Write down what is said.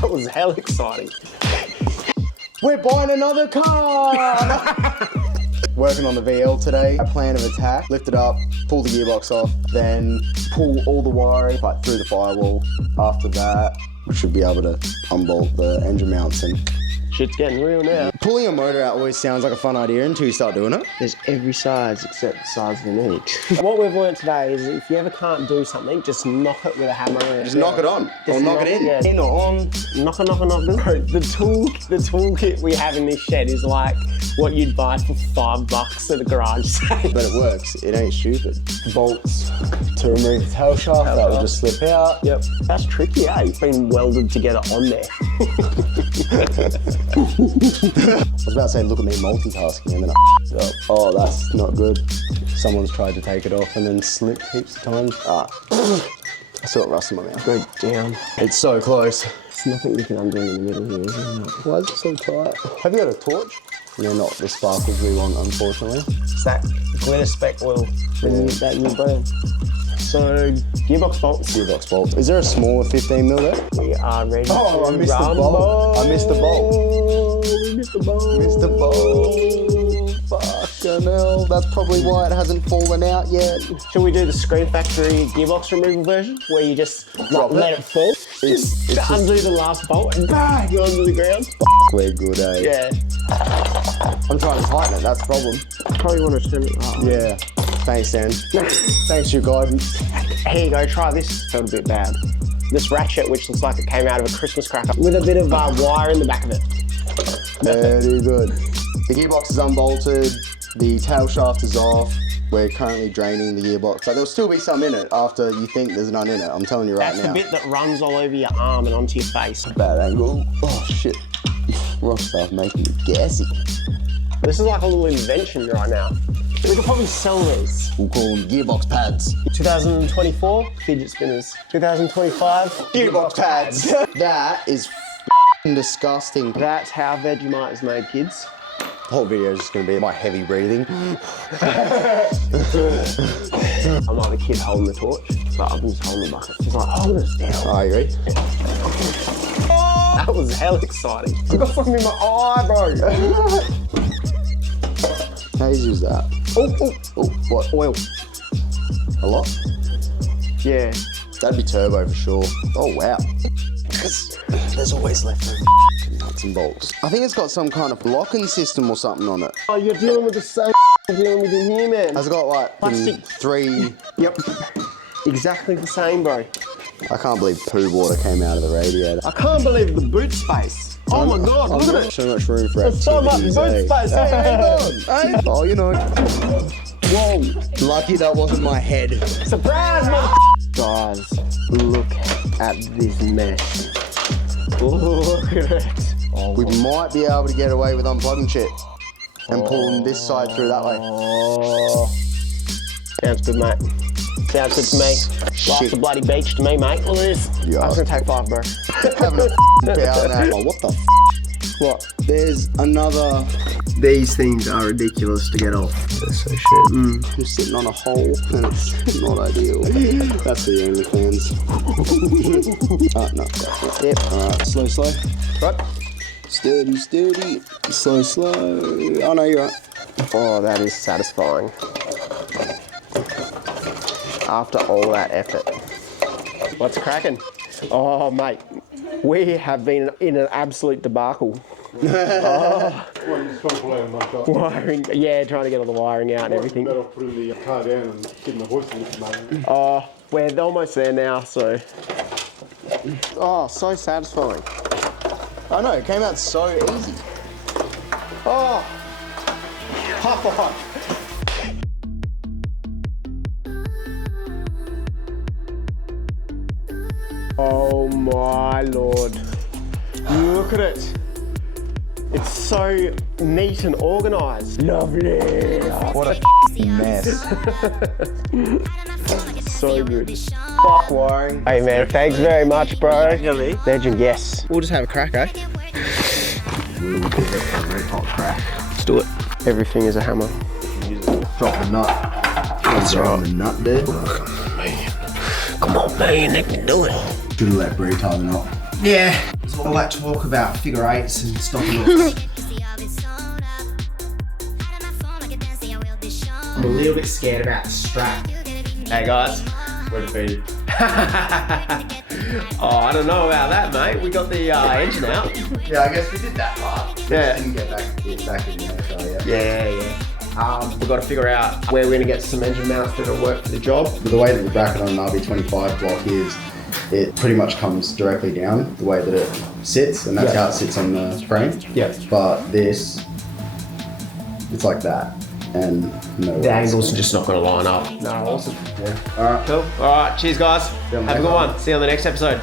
That was hell exciting. We're buying another car! Working on the VL today. A plan of attack, lift it up, pull the gearbox off, then pull all the wiring like through the firewall. After that, we should be able to unbolt the engine mounts and Shit's getting real now. pulling a motor out always sounds like a fun idea until you start doing it. There's every size except the size we need. What we've learned today is if you ever can't do something, just knock it with a hammer. Just knock it on, or knock it in. Yeah. In or on. Knock it. The toolkit we have in this shed is like what you'd buy for $5 at a garage sale. But it works, it ain't stupid. Bolts to remove the tail shaft, that will just slip out. Yep. That's tricky, eh? It's been welded together on there. I was about to say, look at me multitasking, and then I f***ed up. Oh, that's not good. Someone's tried to take it off and then slipped heaps of times. I saw it rust in my mouth. Go down. It's so close. There's nothing you can undo in the middle here, isn't there? Why is it so tight? Have you got a torch? Yeah, not the sparkles we want, unfortunately. It's that glitter spec oil. That new brand. So, gearbox bolts. Gearbox bolts. Is there a smaller 15mm there? We are ready Oh, to I missed the rumble. bolt. I missed the bolt. We missed the bolt. Missed the bolt. Fucking hell. That's probably why it hasn't fallen out yet. Should we do the Screen Factory gearbox removal version? Where you just let it fall? It's just Undo the last bolt and bang, go onto the ground. we're good, eh? Yeah. I'm trying to tighten it, that's the problem. Probably want to turn it up. Yeah. Thanks, Dan. Thanks for your guidance. Here you go, try this. Felt a bit bad. This ratchet, which looks like it came out of a Christmas cracker, with a bit of wire in the back of it. Very good. The gearbox is unbolted, the tail shaft is off. We're currently draining the gearbox. So there'll still be some in it after you think there's none in it. I'm telling you right That's now. the bit that runs all over your arm and onto your face. Bad angle. Oh shit. Rough stuff making me gassy. This is like a little invention right now. We could probably sell these. We'll call them gearbox pads. 2024, fidget spinners. 2025, Gearbox pads. That is disgusting. That's how Vegemite is made, kids. The whole video is just going to be my heavy breathing. I'm like the kid holding the torch, but I'm just holding the bucket. He's like, hold us down. Oh, you ready? That was hell exciting. I got something in my eye, bro. How easy is that? Oh, what? Oil. A lot? Yeah. That'd be turbo for sure. Oh, wow. Because there's always leftover nuts and bolts. I think it's got some kind of locking system or something on it. Oh, you're dealing with the same you're dealing with in here, man. Has it got like Plastic. 3... Yep. Exactly the same, bro. I can't believe poo water came out of the radiator. I can't believe the boot space. Oh my God, look at it. So much room for There's so much activities, boot eh? space. Hey, hang on. Hey. Oh, you know. Whoa. Lucky that wasn't my head. Surprise, mother. Guys, look at this mess. Look at it. Oh, We might be able to get away with unplugging shit and pulling this side through that way. Oh. Sounds good, mate. Sounds good to me. Life's a bloody beach to me, mate. Look at this. Yeah. That's gonna take 5, bro. Having a power nap. Oh, what the f? What? There's another. These things are ridiculous to get off. They're so shit. You're sitting on a hole and it's not ideal. That's the OnlyFans. Oh, no. Yep. Alright, slow. Right? Steady. Slow. Oh, no, you're right. Oh, that is satisfying. After all that effort. What's cracking? Oh, mate. We have been in an absolute debacle. Wiring, yeah, trying to get all the wiring out and everything. Better putting the car down and getting the hoist lift, mate. Oh, we're almost there now, so. Oh, so satisfying. I know, it came out so easy. Oh, high five. Oh my Lord. Look at it. It's so neat and organised. Lovely. What a mess. So good. Fuck wiring. Hey man, thanks very much, bro. Really? Legend, yes. We'll just have a crack, eh? We'll give it a red hot crack. Let's do it. Everything is a hammer. Drop the nut. That's right. The nut there. Come on, man, they can do it. Should have let Bree tie the knot. Yeah, so I like to talk about figure eights and stopping knots. I'm a little bit scared about the strap. Hey guys. We're defeated. Oh, I don't know about that, mate. We got the engine out. Yeah, I guess we did that part. Yeah. Didn't get back in there, so yeah. Yeah. We've got to figure out where we're going to get some engine mounts that will work for the job. But the way that the bracket on an RB25 block is, it pretty much comes directly down the way that it sits, and that's how it sits on the frame. Yeah. But this, it's like that. And no The angles are just not going to line up. No, awesome. Yeah. Alright. Cool. All right. Cheers, guys. Yeah, Have a good mate. one. See you on the next episode.